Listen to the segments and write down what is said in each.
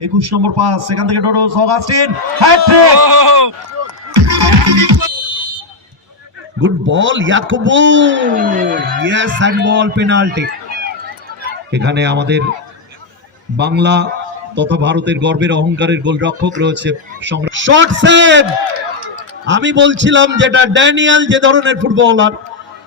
একুশ নম্বর পাস, সেখান থেকে Augustine hat trick good ball ball penalty এখানে আমাদের বাংলা তথা ভারতের গর্বের অহংকারের গোলরক্ষক রয়েছে। শর্ট সেভ আমি বলছিলাম যেটা ড্যানিয়েল যে ধরনের ফুটবলার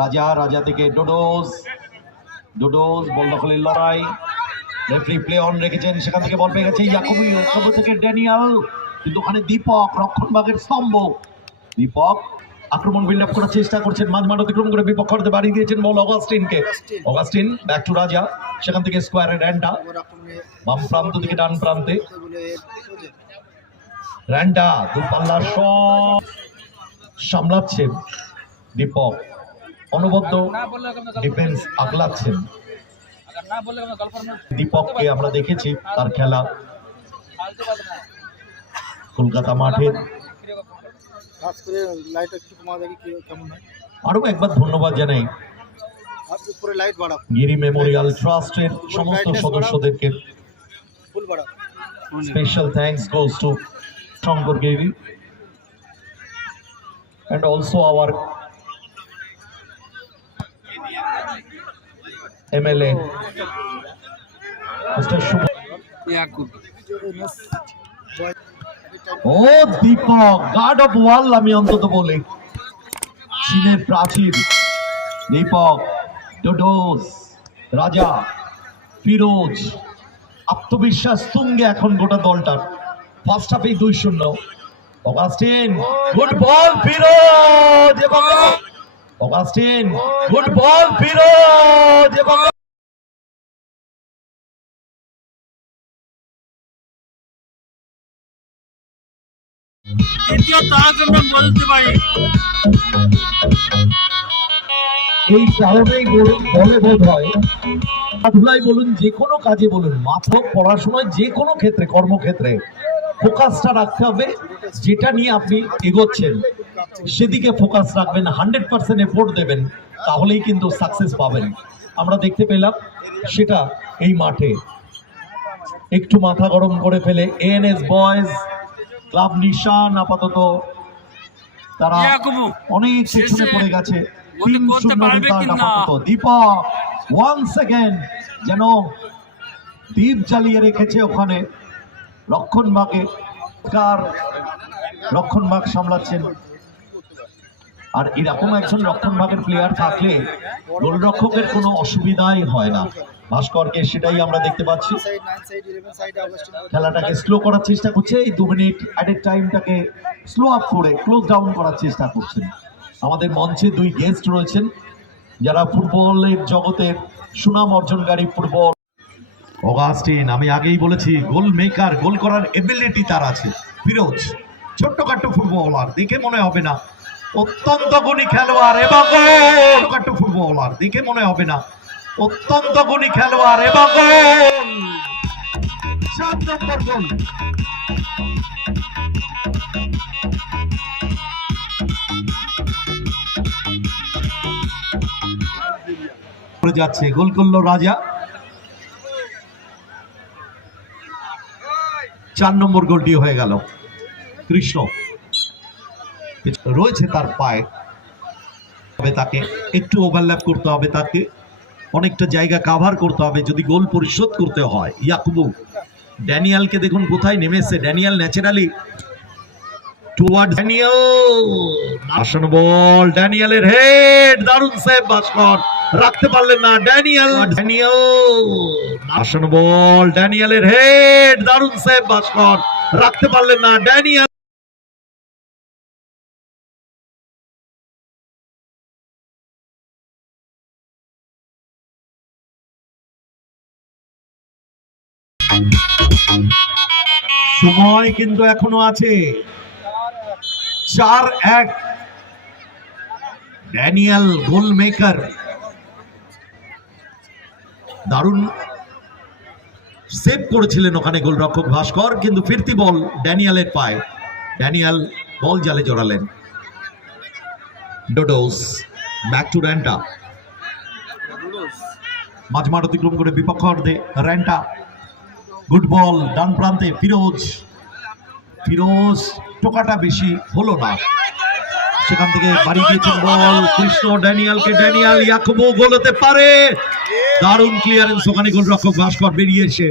রাজা রাজা থেকে ডোডোস ডোডোস বল দখলের লড়াই। রেফারি প্লে অন রেখেছেন, সেখান থেকে বল পেয়ে গেছে ইয়াকুবু ইয়াকুবু থেকে ড্যানিয়াল, কিন্তু ওখানে দীপক, রক্ষণভাগের স্তম্ভ। দীপক আক্রমণ বিল্ড আপ করার চেষ্টা করছেন, মাঝ মাঠ অতিক্রম করে বিপক্ষ করতে বাড়িয়ে দিয়েছেন বল অগাস্টিনকে। অগাস্টিন ব্যাক টু রাজা, সেখান থেকে স্কোয়ারে র্যান্ডা। বাম প্রান্ত থেকে ডান প্রান্তে। র্যান্ডা দুপাল্লা শট, সামলাচ্ছেন দীপক। অনবদ্য ডিফেন্স আগলাচ্ছেন। দীপককে আমরা দেখেছি তার খেলা। কলকাতা হয়। আরও একবার ধন্যবাদ জানাই। গিরি মেমোরিয়াল ট্রাস্টের সমস্ত সদস্যদেরকে স্পেশাল বাড়াও। special to Shankar Giri and also our Shubh. ও, দীপক গার্ড অফ ওয়াল আমি অন্তত বলি। চীনের প্রাচীর। দীপক, ডোডোস, রাজা, ফিরোজ, আত্মবিশ্বাস তুঙ্গে এখন গোটা দলটার। ফার্স্ট হাফেই দুই শূন্য। অগাস্টিন গুড বল ফিরোজ এবং অগাস্টিন গুড বল ফিরোজ এবং বলতে পারি। এই কারণেই বলে বোধ হয় বলুন যে কোনো কাজে বলুন মাত্র পড়াশোনায় যে কোনো ক্ষেত্রে কর্মক্ষেত্রে ফোকাসটা রাখতে হবে যেটা নিয়ে আপনি এগোচ্ছেন। সেদিকে ফোকাস রাখবেন হান্ড্রেড পার্সেন্ট এফোর্ট দেবেন তাহলেই কিন্তু সাকসেস পাবেন। আমরা দেখতে পেলাম সেটা এই মাঠে। একটু মাথা গরম করে ফেলে এএনএস বয়েজ ক্লাব নিশান আপাতত। তারা অনেক পেছনে পড়ে গেছে। তিন শূন্য? আপাতত। দীপক ওয়ান সেকেন্ড যেন দ্বীপ জ্বালিয়ে রেখেছে ওখানে। রক্ষণ ভাগে কার রক্ষণ সামলাচ্ছেন? আর এরকম একজন রক্ষণ ভাগের প্লেয়ার থাকলে গোলরক্ষকের কোনো অসুবিধাই হয় না। ভাস্করকে সেটাই আমরা দেখতে পাচ্ছি। খেলাটাকে স্লো করার চেষ্টা করছে, এই দু মিনিট অ্যাডের টাইমটাকে স্লো আপ করে ক্লোজ ডাউন করার চেষ্টা করছেন। আমাদের মঞ্চে দুই গেস্ট রয়েছেন, যারা ফুটবলের জগতের সুনাম অর্জনকারী ফুটবল। অগাস্টিন, আমি আগেই বলেছি গোল মেকার গোল করার এবিলিটি তার আছে। ফিরোজ, ছোট্টখাট্ট ফুটবলার, দেখে মনে হবে না অত্যন্ত গুণী খেলোয়াড় এবং ছোট্টখাট্ট ফুটবলার দেখে মনে হবে না। অত্যন্ত গুণী খেলোয়াড় এবং যাচ্ছে, গোল করল রাজা। চার নম্বর গোলটি হয়ে গেল। কৃষ্ণ রয়েছে তার পায়ে। তবে তাকে একটু ওভারল্যাপ করতে হবে তাকে। অনেকটা জায়গা কাভার করতে হবে যদি গোল পরিশোধ করতে হয়। ইয়াকুবু, ড্যানিয়ালকে দেখুন কোথায় নেমেছে। ড্যানিয়াল ন্যাচারালি বল, ড্যানিয়ালের হেড রাখতে পারলেন না ড্যানিয়াল। বল, ড্যানিয়ালের হেড রাখতে পারলেন না ড্যানিয়াল। সময় কিন্তু এখনও আছে। চার এক। ড্যানিয়াল গোল মেকার দারুণ সেভ করেছিলেন ওখানে গোলরক্ষক ভাস্কর, কিন্তু ফিরতি বল ড্যানিয়ালের পায়ে। ড্যানিয়াল বল জালে জড়ালেন। ডোডোস ব্যাক টু র্যান্টা মাঝমাঠ অতিক্রম করে বিপক্ষ অর্ধে র্যান্টা গুড বল ডান প্রান্তে ফিরোজ। ফিরোজ টোকাটা বেশি হলো না। সেখান থেকে বাড়ি দিয়েছেন বল। কৃষ্ণ, ড্যানিয়ালকে ড্যানিয়াল ইয়াকুবু গোল হতে পারে। দারুণ ক্লিয়ারেন্স ওখানে গোলরক্ষক ভাস্কর বেরিয়ে এসে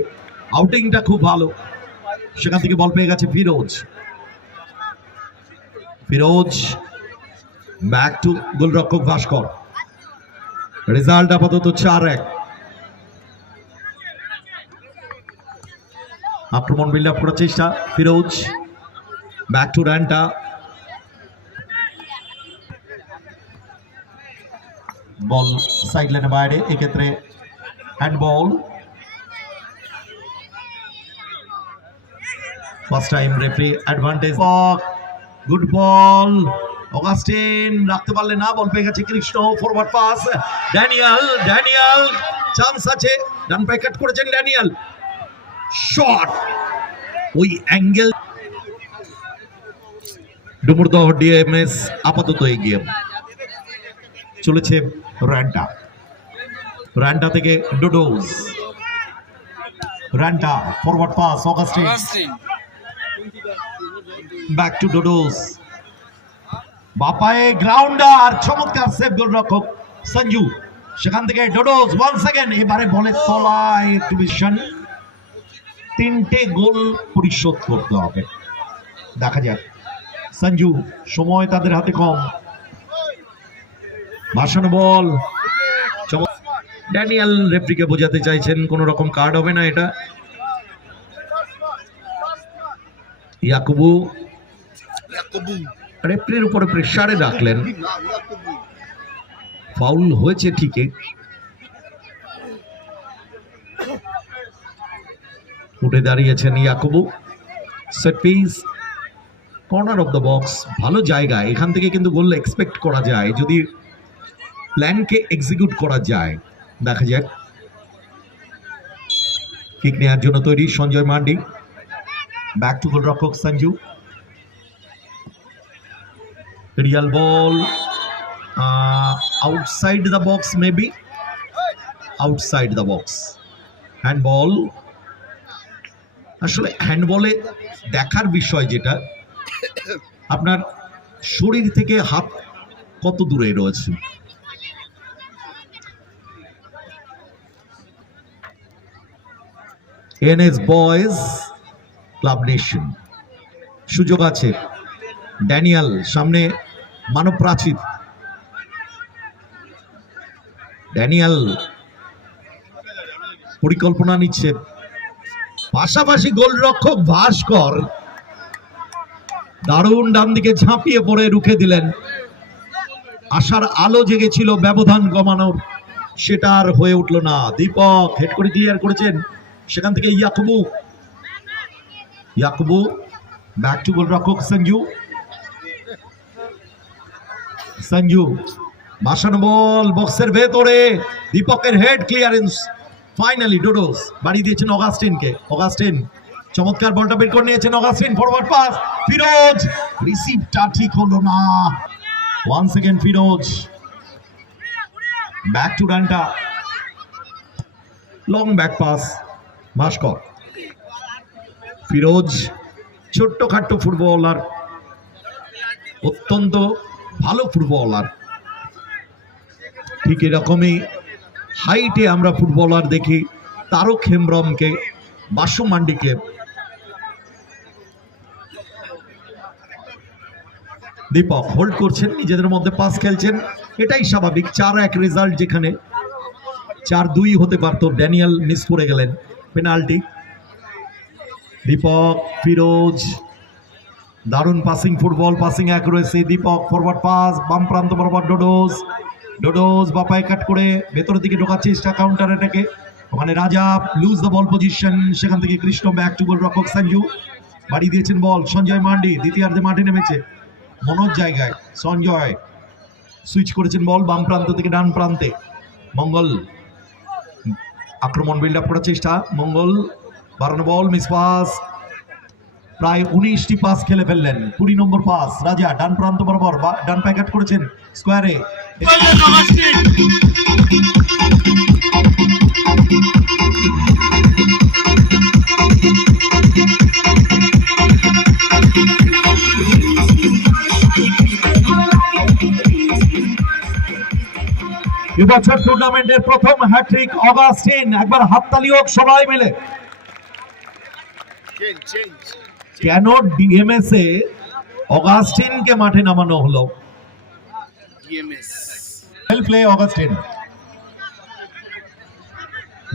আউটিংটা খুব ভালো। সেখান থেকে বল পেয়ে গেছে ফিরোজ। ফিরোজ ব্যাক টু গোলরক্ষক ভাস্কর। রেজাল্ট আপাতত চার এক। আক্রমণ বিল্ড আপ করার চেষ্টা, ফিরোজ ব্যাক টু র্যান্টা বল সাইড লাইনে বাইরে, এক্ষেত্রে hand ball first time referee advantage good ball Augustine রাখতে পারলে না বল পেয়ে গেছে Krishna. Forward pass Daniel Daniel chance আছে। ডান পায়ে করেছেন ড্যানিয়াল শট ওই অ্যাঙ্গেল ডুমুরদহ ডিএমএস আপাতত এগিয়ে। চলেছে র্যান্টা র্যান্টা থেকে ডোডোজ র্যান্টা forward pass Augustine back to ডোডোস বাপায়ে গ্রাউন্ডার চমৎকার সেভ গোলরক্ষক সঞ্জু। সেখান থেকে ডোডোস ওয়ান সেকেন্ড এবারে বলে তলায় ডিভিশন তিনটে গোল পরিশোধ করতে হবে। দেখা যাক। সঞ্জু, সময় তাদের হাতে কম। ভাসানো বল। ড্যানিয়েল রেফরিকে বোঝাতে চাইছেন, কোন রকম কার্ড হবে না এটা। ইয়াকুবু। রেফরির উপরে প্রেসারে রাখলেন। ফাউল হয়েছে ঠিকই। উঠে দাঁড়িয়েছেন Yakubu. Set piece corner of the box ভালো জায়গা। এখান থেকে কিন্তু গোল এক্সপেক্ট করা যায়। যদি প্ল্যানকে এক্সিকিউট করা যায়, দেখা যাক। কিক নেওয়ার জন্য তৈরি Sanjay Mandi. Back to goal রক্ষক Sanju real ball outside the box maybe outside the box handball আসলে হ্যান্ডবলে দেখার বিষয় যেটা, আপনার শরীর থেকে হাত কত দূরে রয়েছে? এনএস বয়েজ ক্লাব নেশন সুযোগ আছে। ড্যানিয়াল, সামনে মানব প্রাচীর। ড্যানিয়াল পরিকল্পনা নিচ্ছে পাশাপাশি গোলরক্ষক ভাস্কর দারুণ ডান দিকে ঝাঁপিয়ে পড়ে, রুখে দিলেন। আশার আলো জেগেছিল ব্যবধান কমানোর। সেটা আর হয়ে উঠল না। দীপক হেড করে ক্লিয়ার করেছেন। সেখান থেকে ইয়াকুবু। ইয়াকুবু ব্যাক টু গোলরক্ষক সঞ্জু। সঞ্জু, বাসানো বল বক্সের ভেতরে। দীপকের হেড ক্লিয়ারেন্স ফাইনালি ডোডোস বাড়ি দিয়েছেন অগাস্টিনকে অগাস্টিন চমৎকার বলটা বের করে নিয়েছেন অগাস্টিন ফরওয়ার্ড পাস ফিরোজ রিসিভটা ঠিক হলো না। One second Firoz. Back to ডান্টা long back pass Bhaskar Firoz ছোট্ট খাট্ট ফুটবলার, অত্যন্ত ভালো ফুটবলার। ঠিক এরকমই হাইটে আমরা ফুটবলার দেখি, তারক হেমব্রমকে, বাসু মান্ডিকে। দীপক হোল্ড করছেন, নিজেদের মধ্যে পাস খেলছেন। এটাই স্বাভাবিক, চার এক রেজাল্ট যেখানে, চার দুই হতে পারতো, ড্যানিয়েল মিস করে গেলেন, পেনাল্টি। দীপক, ফিরোজ, দারুণ পাসিং ফুটবল পাসিং এক রয়েছে দীপক ফরওয়ার্ড পাস বাম প্রান্ত বরাবর ডোডোস ডোডোস বাপায় কাট করে ভেতরের দিকে ঢোকাচ্ছে চেষ্টা কাউন্টার এটাকে ওখানে রাজা লুজ দ্য বল পজিশন সেখান থেকে কৃষ্ণ ব্যাক টু গোল রক্ষক সঞ্জু। বাড়ি দিয়েছেন বল, সঞ্জয় মান্ডি, দ্বিতীয়ার্ধে মাঠে নেমেছে। মনোজ জায়গায়, সঞ্জয়। সুইচ করেছেন বল বাম প্রান্ত থেকে ডান প্রান্তে। মঙ্গল। আক্রমণ বিল্ড আপ করার চেষ্টা। মঙ্গল, বাড়ানো বল মিস পাস প্রায় উনিশটি পাস খেলে ফেললেন। কুড়ি নম্বর পাস রাজা, ডান প্রান্ত বরাবর ডান প্যাকেট করেছেন স্কোয়ারে এবছর টুর্নামেন্টের প্রথম হ্যাট্রিক অগাস্টিন। একবার হাততালি হোক, সবাই মিলে। চেঞ্জ চেঞ্জ কেন ডিএমএস এ অগাস্টিনকে মাঠে নামানো হলো? Play Augustine.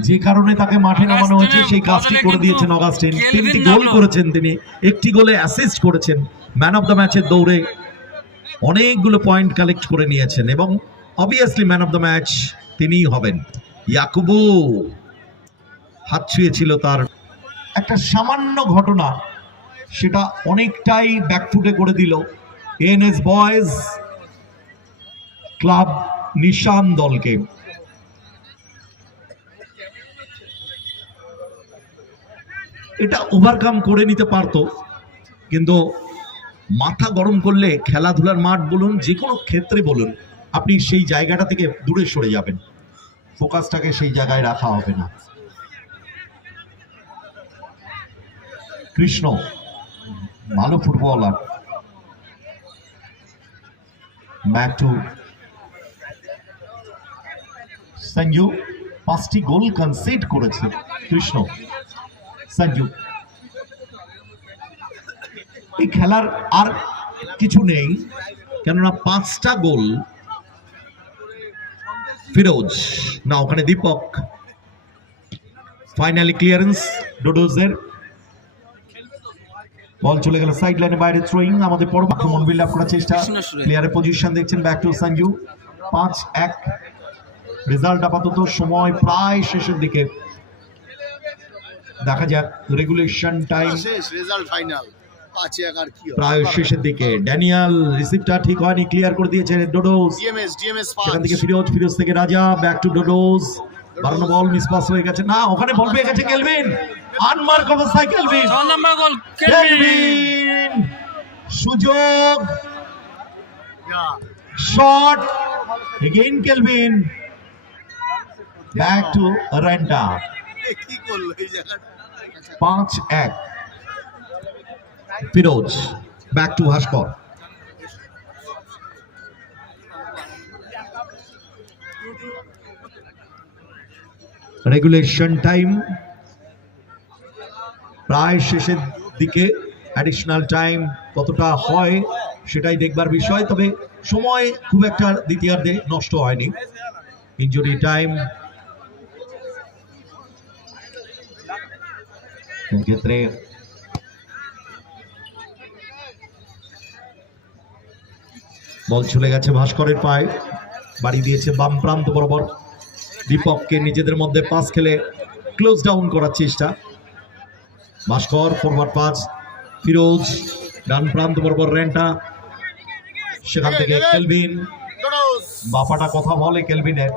যে কারণে তাকে মাঠে নামানো হয়েছে সেই কাজটি করে দিয়েছেন অগাস্টিন। তিনটি গোল করেছেন তিনি একটি গোলে অ্যাসিস্ট করেছেন। ম্যান অফ দ্য ম্যাচের দৌড়ে অনেকগুলো পয়েন্ট কালেক্ট করে নিয়েছেন এবং obviously man of the match তিনিই হবেন। ইয়াকুবু হাত ছুঁয়েছিল তার। একটা সামান্য ঘটনা সেটা অনেকটাই ব্যাকফুটে করে দিল। এনএস বয়েজ ক্লাব নিশান দলকে। এটা ওভারকাম করে নিতে পারতো, কিন্তু মাথা গরম করলে খেলাধুলার মাঠ বলুন যে কোনো ক্ষেত্রে বলুন, আপনি সেই জায়গাটা থেকে দূরে সরে যাবেন। ফোকাসটাকে সেই জায়গায় রাখা হবে না। কৃষ্ণ ভালো ফুটবলার। ব্যাক টু সঞ্জু পাঁচটি গোল কনসিড করেছে কৃষ্ণ। সঞ্জু এই খেলার আর কিছু নেই, কেননা পাঁচটা গোল ফিরোজ, না, ওখানে দীপক। ফাইনালি ক্লিয়ারেন্স ডোডোজের বল চলে গেল সাইড লাইনে বাইরে থ্রোয়িং আমাদের পর আক্রমণ বিল্ড আপ করার চেষ্টা। প্লেয়ারের পজিশন দেখছেন ব্যাক টু সঞ্জু পাঁচ এক। রেজাল্ট আপাতত সময় প্রায় শেষের দিকে। দেখা যাক রেগুলেশন টাইম শেষ রেজাল্ট ফাইনাল প্রায় শেষের দিকে। ড্যানিয়াল রিসিভটা ঠিক হয়নি ক্লিয়ার করে দিয়েছে ডোডোস ডিএমএস ডিএমএস সেখান থেকে ফিরোজ ফিরোজ থেকে রাজা ব্যাক টু ডোডোস বাড়ানো বল মিস পাস হয়ে গেছে। না ওখানে বল পেয়ে গেছে কেলভিন আনমার্ক অবস্থায় কেলভিন ছয় নম্বর গোল কেলভিন সুযোগ। Shot. Again Kelvin back to রেন্টা। কি করল এই জায়গাটা পাঁচ এক। Firoz back to Bhaskar. Regulation time. প্রায় শেষের দিকে অ্যাডিশনাল টাইম কতটা হয় সেটাই দেখবার বিষয়। তবে সময় খুব একটা দ্বিতীয়ার্ধে নষ্ট হয়নি। ইনজুরি টাইম ক্ষেত্রে বল চলে গেছে ভাস্করের পায়ে। বাড়ি দিয়েছে বাম প্রান্ত বরাবর। দীপককে নিজেদের মধ্যে পাস খেলে ক্লোজ ডাউন করার চেষ্টা। ভাস্কর ফরওয়ার্ড পাস ফিরোজ ডান প্রান্ত বরাবর রেন্টা সেখান থেকে কেলভিন। বাপাটা কথা বলে কেলভিনের।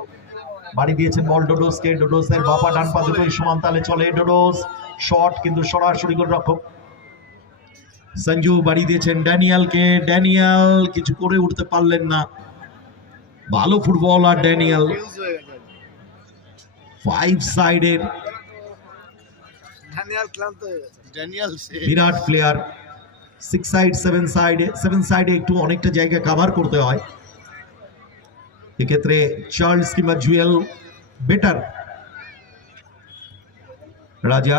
বাড়ি দিয়েছেন বল ডোডোসকে ডোডোসের বাপা ডান পা দুটোই সমান তালে চলে ডোডোস। শট কিন্তু সরাসরি গোল রক্ষক সঞ্জু বাড়ি দিয়েছেন ড্যানিয়ালকে। ড্যানিয়াল কিছু করে উঠতে পারলেন না। ভালো ফুটবলার ড্যানিয়াল। ফাইভ সাইডের ড্যানিয়াল ক্লান্ত হয়ে গেছে ড্যানিয়াল সে বিরাট প্লেয়ার সিক্স সাইড সেভেন সাইডে সেভেন সাইডে একটু অনেকটা জায়গা কাভার করতে হয়। এক্ষেত্রে চার্লস কিংবা জুয়েল বেটার রাজা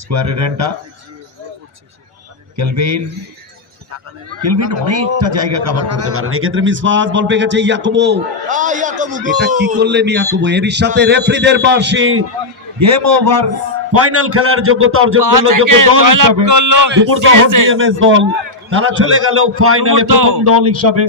স্কোয়ারের র্যান্টা কেলভিন কেলভিন অনেকটা জায়গা কাভার করতে পারেন। এক্ষেত্রে মিসফাস বল পেয়ে গেছে ইয়াকুবো এটা কি করলেন ইয়াকুবো এর সাথে রেফারিদের পাশে গেম ওভার ফাইনাল খেলার যোগ্যতা অর্জন করল যোগ্য দল হিসাবে। ডিএমএস দল। তারা চলে গেল ফাইনালে। প্রথম দল হিসাবে।